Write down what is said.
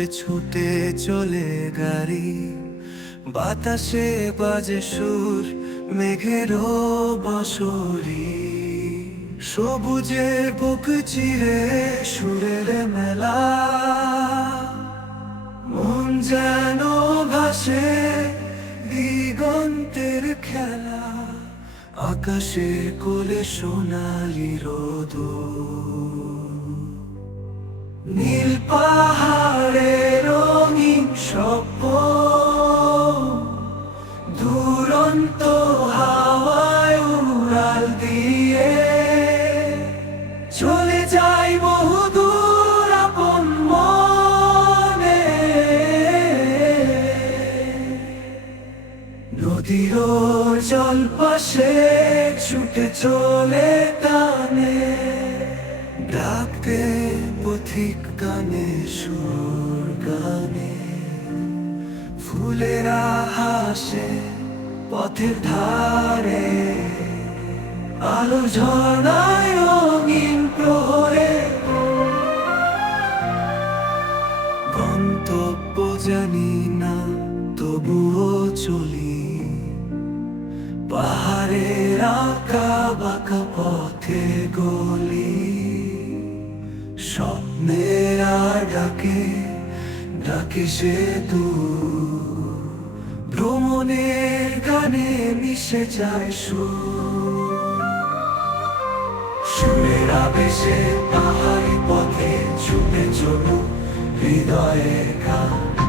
জোরে ছুটে চলে গাড়ি। বাতাসে বাজে সুর, মেঘেরও বসরি। সবুজে বুক চিরে সুরের মেলা। মন যেন ভাসে দিগন্তের খেলা। আকাশে কোলে সোনালি রোদ। নীল দুরন্ত হাওয়ায় উড়াল দিয়ে। চলে যাই বহুদূর আপন মনে। নদীর জল পাশে ছুটে চলে টানে। ডাকতে পথিক গানে সুর গানে। ফুলেরা হাসে পথের ধারে, আলো ঝর্ণায় রঙিন প্রহরে। গন্তব্য জানি না, তবুও চলি। পাহাড়ের আঁকা বাঁকা পথে গলি। স্বপ্নেরা ডাকে ডাকে সে ভ্রমণের গানে মিশে যায় সুর। সুরের আবেশে পাহাড়ি পথে ছুটে চলু হৃদয়ে গান।